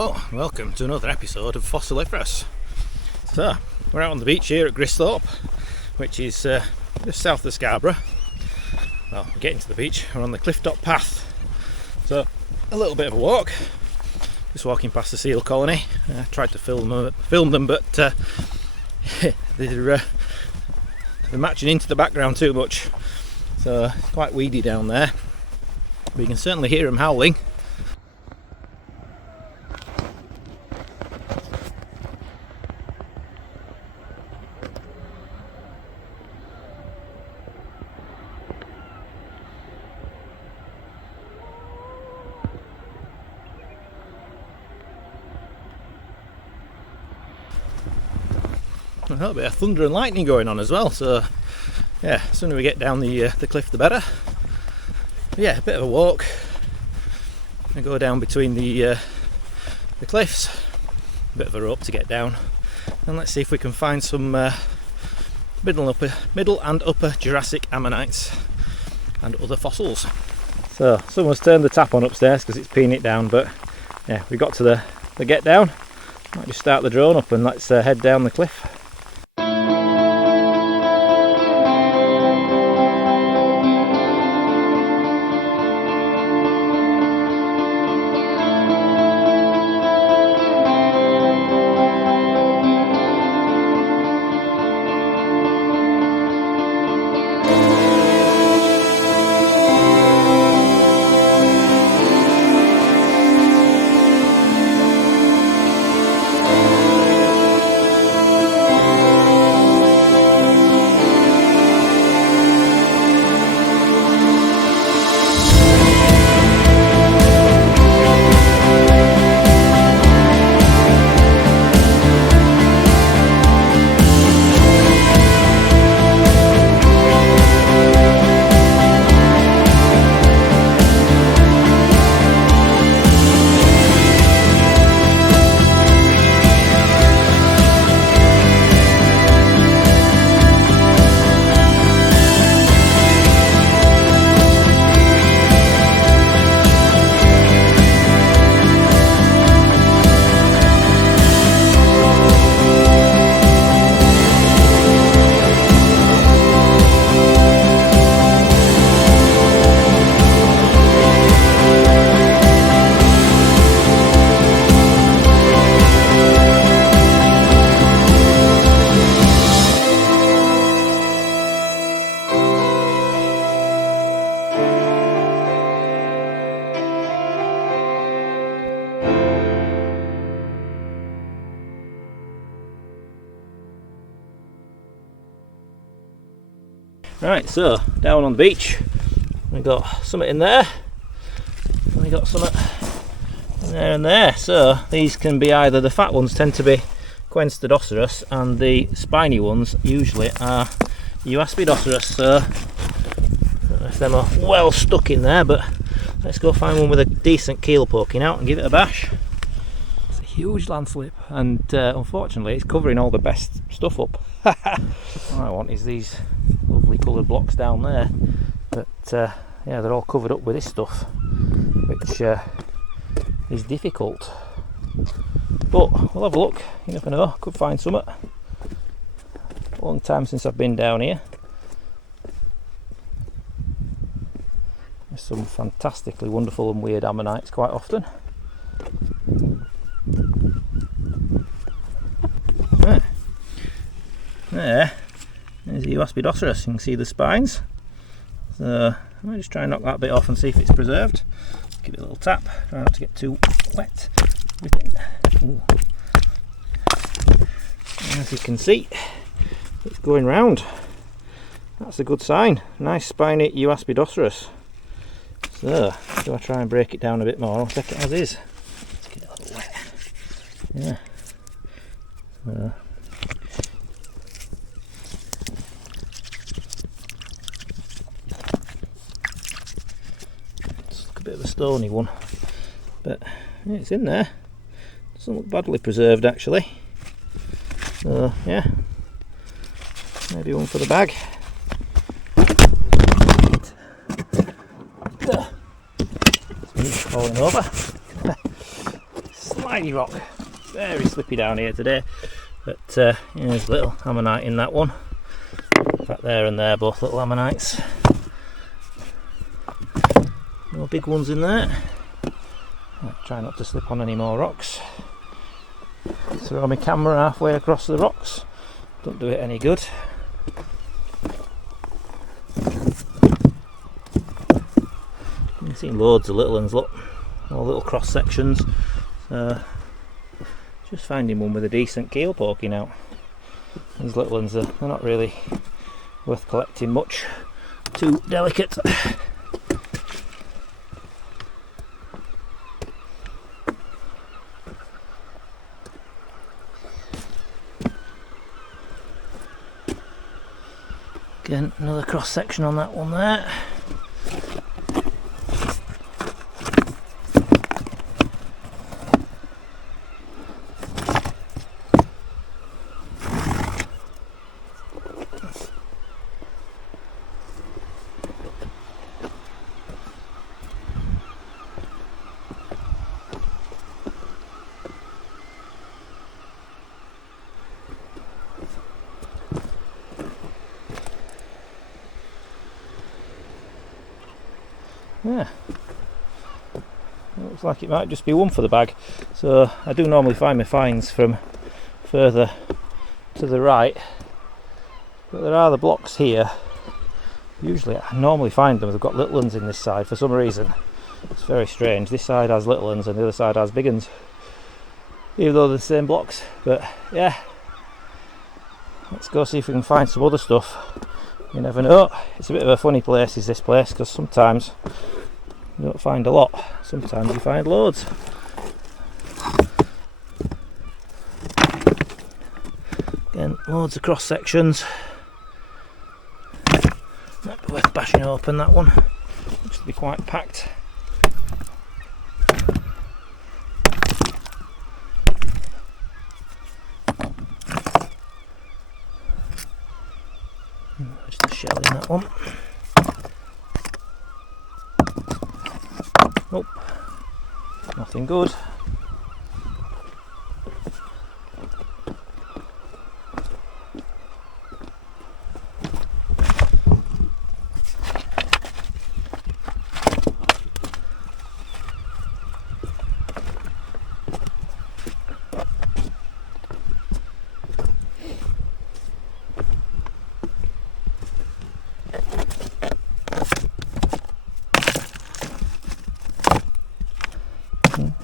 Hello, welcome to another episode of Fossiliferous. So, we're out on the beach here at Gristhorpe, which is just south of Scarborough. Well, we're getting to the beach, we're on the cliff top path. So, a little bit of a walk, just walking past the seal colony. I tried to film them, but they're matching into the background too much. So, it's quite weedy down there. But you can certainly hear them howling. A little bit of thunder and lightning going on as well, so yeah, the sooner we get down the cliff the better. But yeah, a bit of a walk and go down between the cliffs, a bit of a rope to get down, and let's see if we can find some middle and upper Jurassic ammonites and other fossils. So someone's turned the tap on upstairs because it's peeing it down, but yeah, we got to the get down. Might just start the drone up and let's head down the cliff. Right, so down on the beach, we got something in there, and we got something in there and there. So these can be either, the fat ones tend to be Hildoceras, and the spiny ones usually are Hildoceras. So I don't know if them are well stuck in there, but let's go find one with a decent keel poking out and give it a bash. It's a huge landslip, and unfortunately it's covering all the best stuff up. All I want is these lovely coloured blocks down there, but yeah, they're all covered up with this stuff, which is difficult, but we'll have a look. You never know, could find something. Long time since I've been down here. There's some fantastically wonderful and weird ammonites quite often. Right. There's the Hildoceras. You can see the spines. So I might just try and knock that bit off and see if it's preserved. Give it a little tap. Try not to get too wet. Ooh. As you can see, it's going round. That's a good sign. Nice spiny Hildoceras. So, do I try and break it down a bit more? I'll take it as is. Let's get it a little wet. Yeah. So, a bit of a stony one, but yeah, it's in there. Doesn't look badly preserved actually, so yeah, maybe one for the bag. It's falling over. slidey rock. Very slippy down here today. But there's a little ammonite in that one. In fact, there and there, both little ammonites. No big ones in there. I'll try not to slip on any more rocks. Throw my camera halfway across the rocks. Don't do it any good. You've seen loads of little ones, look. All little cross sections. Just finding one with a decent keel poking out. These little ones they're not really worth collecting much. Too delicate. Again, another cross section on that one there. Yeah, looks like it might just be one for the bag. So I do normally find my finds from further to the right, but there are the blocks here. Usually I normally find them, they've got little ones in this side for some reason. It's very strange, this side has little ones and the other side has big ones, even though they're the same blocks. But yeah, let's go see if we can find some other stuff. You never know. It's a bit of a funny place, is this place, because sometimes you don't find a lot, sometimes you find loads. Again, loads of cross sections. Might be worth bashing open that one. Looks to be quite packed. Just a shell in that one. Nope, nothing good.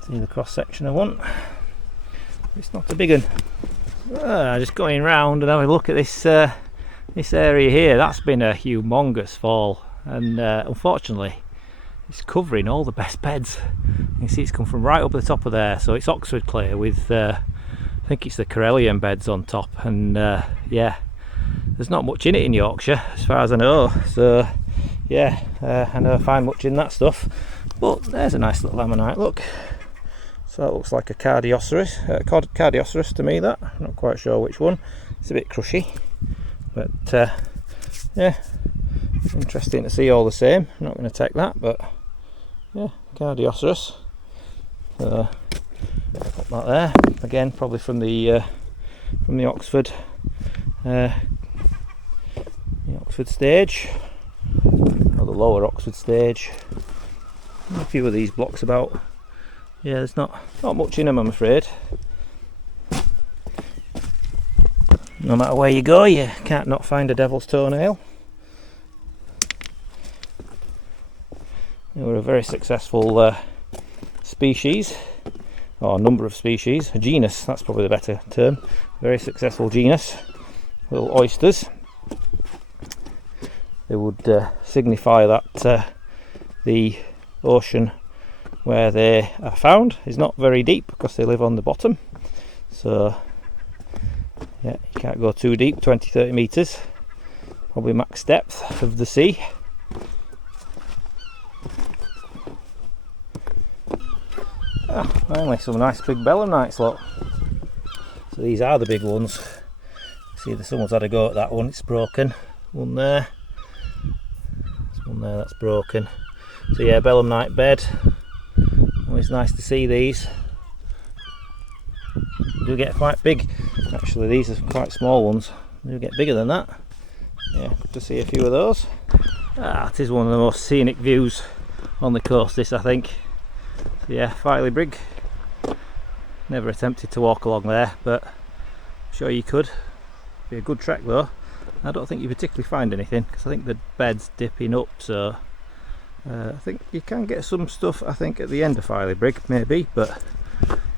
See the cross section I want. It's not a big one. Just going round and having a look at this this area here. That's been a humongous fall, and unfortunately it's covering all the best beds. You can see it's come from right up the top of there. So it's Oxford clay with I think it's the Callovian beds on top, and yeah, there's not much in it in Yorkshire as far as I know. So yeah, I never find much in that stuff. But there's a nice little ammonite, look. So that looks like a Hildoceras to me, that. I'm not quite sure which one. It's a bit crushy. But yeah, interesting to see all the same. I'm not going to take that, but yeah, Hildoceras. So put that there. Again, probably from the Oxford stage, or the lower Oxford stage. A few of these blocks about. Yeah, there's not much in them, I'm afraid. No matter where you go, you can't not find a devil's toenail. They were a very successful species, or number of species, a genus, that's probably the better term. Very successful genus, little oysters. They would signify that the ocean where they are found is not very deep, because they live on the bottom. So yeah, you can't go too deep, 20-30 metres, probably max depth of the sea. Finally some nice big belemnites, look. So these are the big ones. See, someone's had a go at that one, it's broken. One there, there's one there that's broken. So yeah, belemnite bed. Always nice to see these. They do get quite big. Actually, these are quite small ones. They do get bigger than that. Yeah, good to see a few of those. It is one of the most scenic views on the coast, this, I think. So yeah, Filey Brig. Never attempted to walk along there, but I'm sure you could. Be a good trek though. I don't think you particularly find anything because I think the bed's dipping up, so I think you can get some stuff, I think, at the end of Filey Brig maybe, but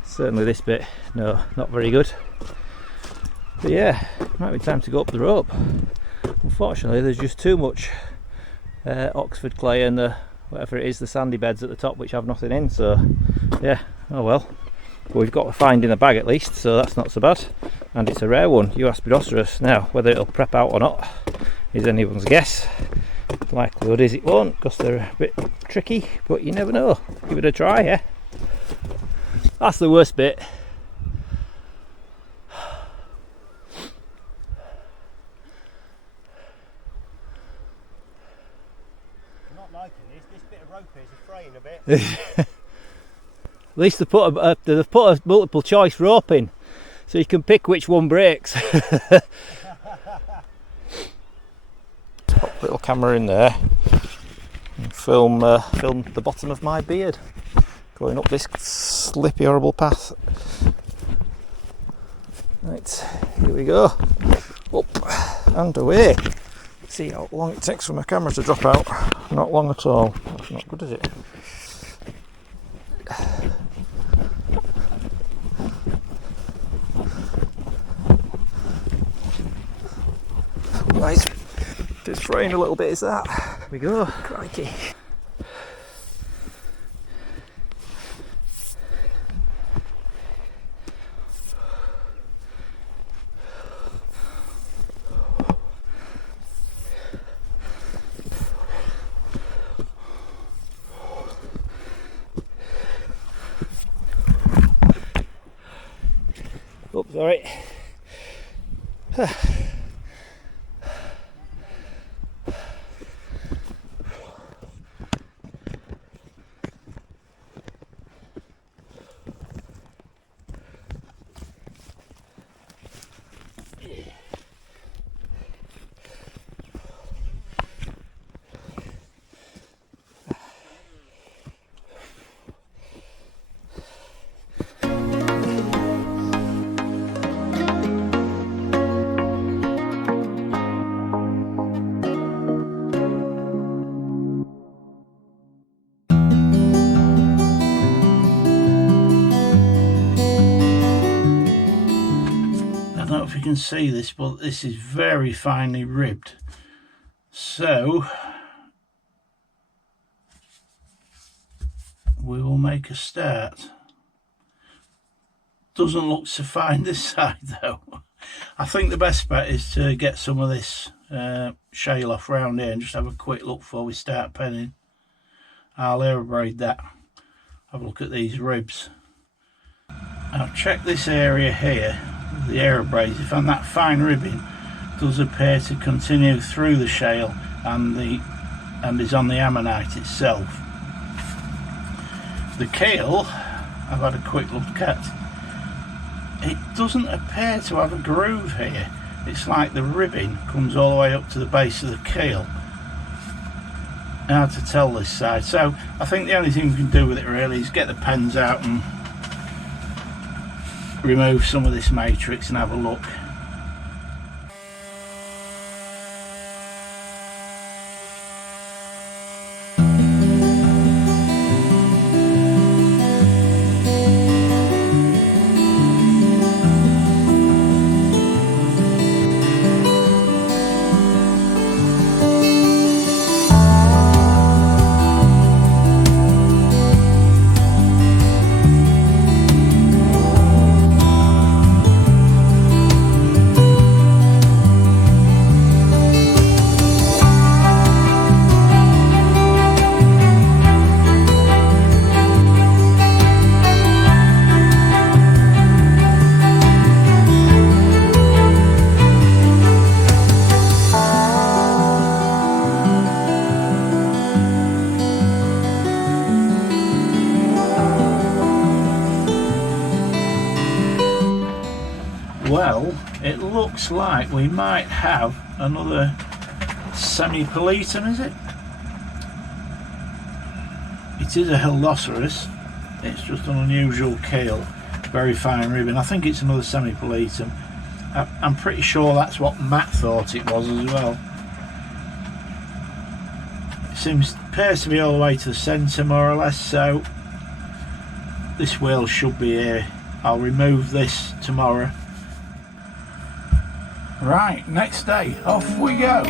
certainly this bit, no, not very good. But yeah, might be time to go up the rope. Unfortunately, there's just too much Oxford clay and the whatever it is, the sandy beds at the top, which have nothing in. So yeah, oh well. But we've got a find in the bag at least, so that's not so bad. And it's a rare one, Hildoceras. Now, whether it'll prep out or not is anyone's guess. Likelihood is it won't, because they're a bit tricky, but you never know. Give it a try, yeah. That's the worst bit. Not liking this bit of rope is fraying a bit. At least they've put a multiple choice rope in, so you can pick which one breaks. Pop little camera in there and film the bottom of my beard going up this slippy horrible path. Right, here we go, up and away. See how long it takes for my camera to drop out. Not long at all. That's not good, is it? Right, it's fraying a little bit, is that? Here we go, crikey. Oops, sorry. I don't know if you can see this, but this is very finely ribbed. So we will make a start. Doesn't look so fine this side though. I think the best bet is to get some of this shale off round here and just have a quick look before we start penning. I'll aerobraid that. Have a look at these ribs. Now check this area here. The aerobraid, if that fine ribbing does appear to continue through the shale and is on the ammonite itself. The keel, I've had a quick look at, it doesn't appear to have a groove here. It's like the ribbing comes all the way up to the base of the keel. Hard to tell this side, so I think the only thing we can do with it really is get the pens out and remove some of this matrix and have a look. looks like we might have another semi-pelatum, is it? It is a Hildoceras. It's just an unusual keel, very fine ribbon. I think it's another semi-pelatum. I'm pretty sure that's what Matt thought it was as well. It appears to be all the way to the centre more or less, so this whale should be here. I'll remove this tomorrow. Right, next day, off we go.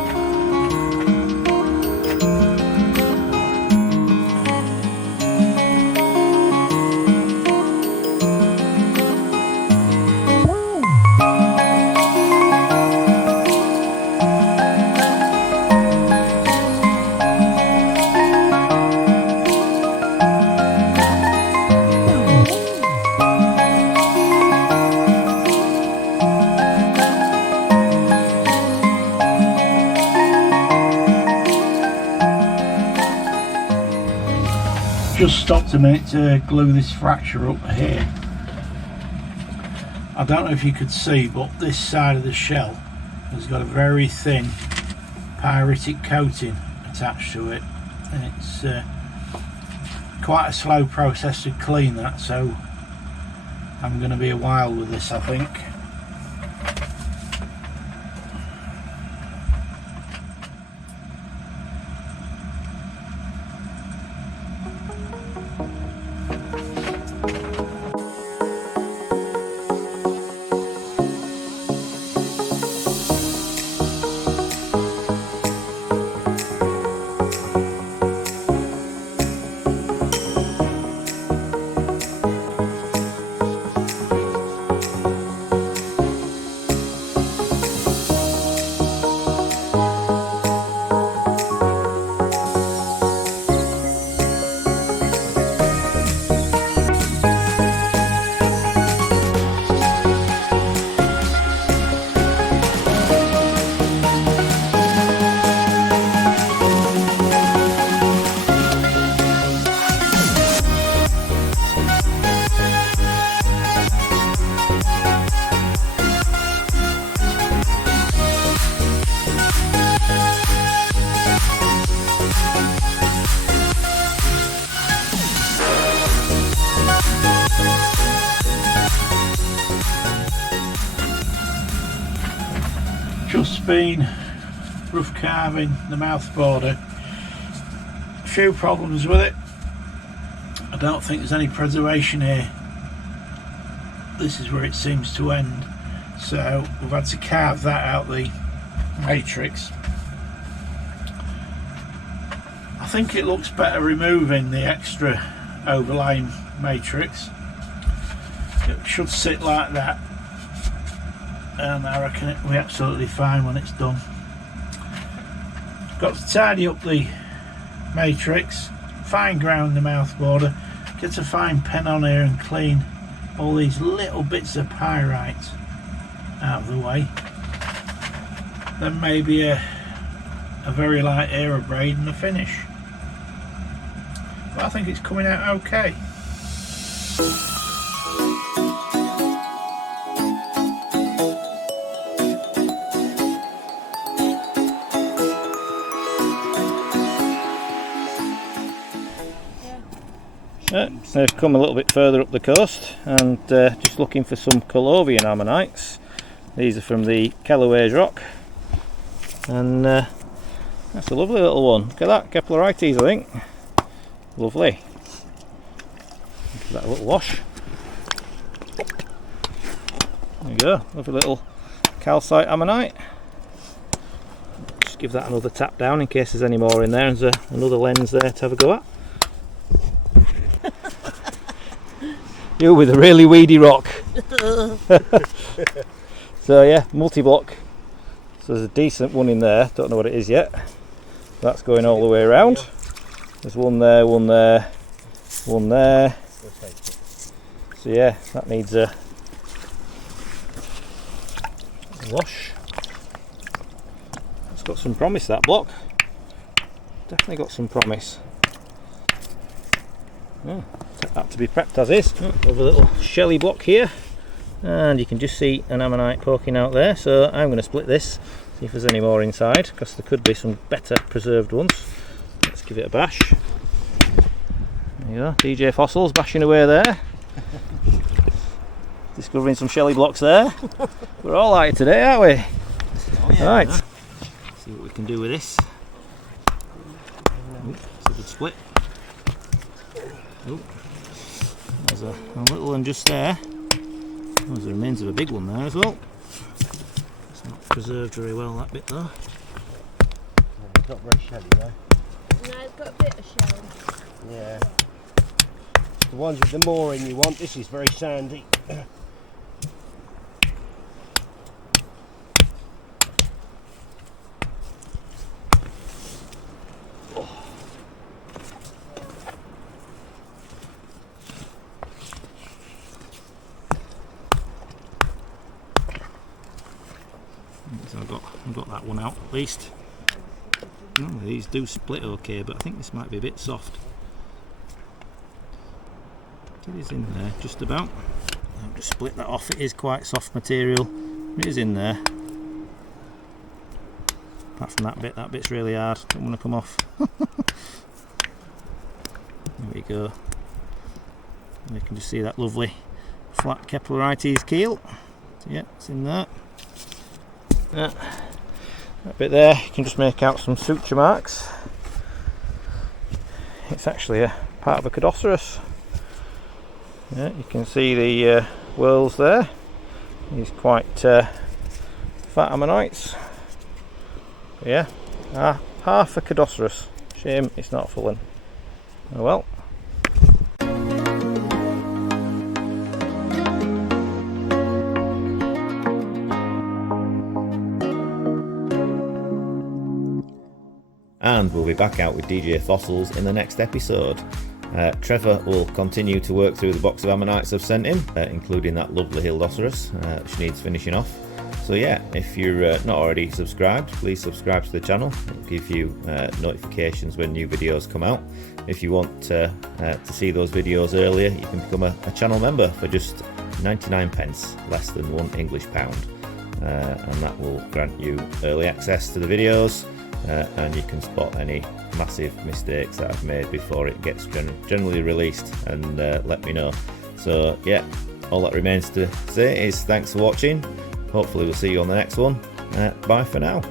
Just stopped a minute to glue this fracture up here. I don't know if you could see, but this side of the shell has got a very thin pyritic coating attached to it, and it's quite a slow process to clean that, so I'm going to be a while with this, I think. Just been rough carving the mouth border. A few problems with it. I don't think there's any preservation here. This is where it seems to end, so we've had to carve that out the matrix. I think it looks better removing the extra overlying matrix. It should sit like that, and I reckon it'll be absolutely fine when it's done. Got to tidy up the matrix, fine ground the mouth border, get a fine pen on here and clean all these little bits of pyrite out of the way. Then maybe a very light aerobraid and the finish. But I think it's coming out okay. They've come a little bit further up the coast and just looking for some Callovian ammonites. These are from the Callovian rock, and that's a lovely little one. Look at that, Caplorites, I think. Lovely. Give that a little wash. There you go, lovely little calcite ammonite. Just give that another tap down in case there's any more in there, and there's another lens there to have a go at. You with a really weedy rock. So yeah, multi-block. So there's a decent one in there, don't know what it is yet. That's going all the way around. There's one there, one there, one there. So yeah, that needs a wash. It's got some promise, that block. Definitely got some promise. Yeah. That to be prepped as is. Another little shelly block here. and you can just see an ammonite poking out there, so I'm going to split this, see if there's any more inside, because there could be some better preserved ones. Let's give it a bash. There you go, DJ Fossils bashing away there. Discovering some shelly blocks there. We're all at it today, aren't we? Oh, yeah, right, yeah. see what we can do with this. It's a good split. Ooh. There's a little one just there. Oh, there's the remains of a big one there as well. It's not preserved very well, that bit though. It's not very shelly though. No, it's got a bit of shell. Yeah. The ones with the mooring you want, this is very sandy. So I've got that one out at least. Normally these do split okay, but I think this might be a bit soft. It is in there, just about. I'll just split that off. It is quite soft material. It is in there. Apart from that bit's really hard. Don't want to come off. There we go. And you can just see that lovely flat Capillaries keel. So yeah, it's in there. That bit there, you can just make out some suture marks. It's actually a part of a Hildoceras. Yeah, you can see the whorls there. These quite fat ammonites. Yeah, half a Hildoceras. Shame it's not full one. Oh well. And we'll be back out with DJ Fossils in the next episode. Trevor will continue to work through the box of ammonites I've sent him, including that lovely Hildoceras, which needs finishing off. So yeah, if you're not already subscribed, please subscribe to the channel. It'll give you notifications when new videos come out. If you want to see those videos earlier, you can become a channel member for just 99 pence, less than £1 English, and that will grant you early access to the videos. And you can spot any massive mistakes that I've made before it gets generally released, and let me know. So yeah, all that remains to say is thanks for watching. Hopefully we'll see you on the next one. Bye for now.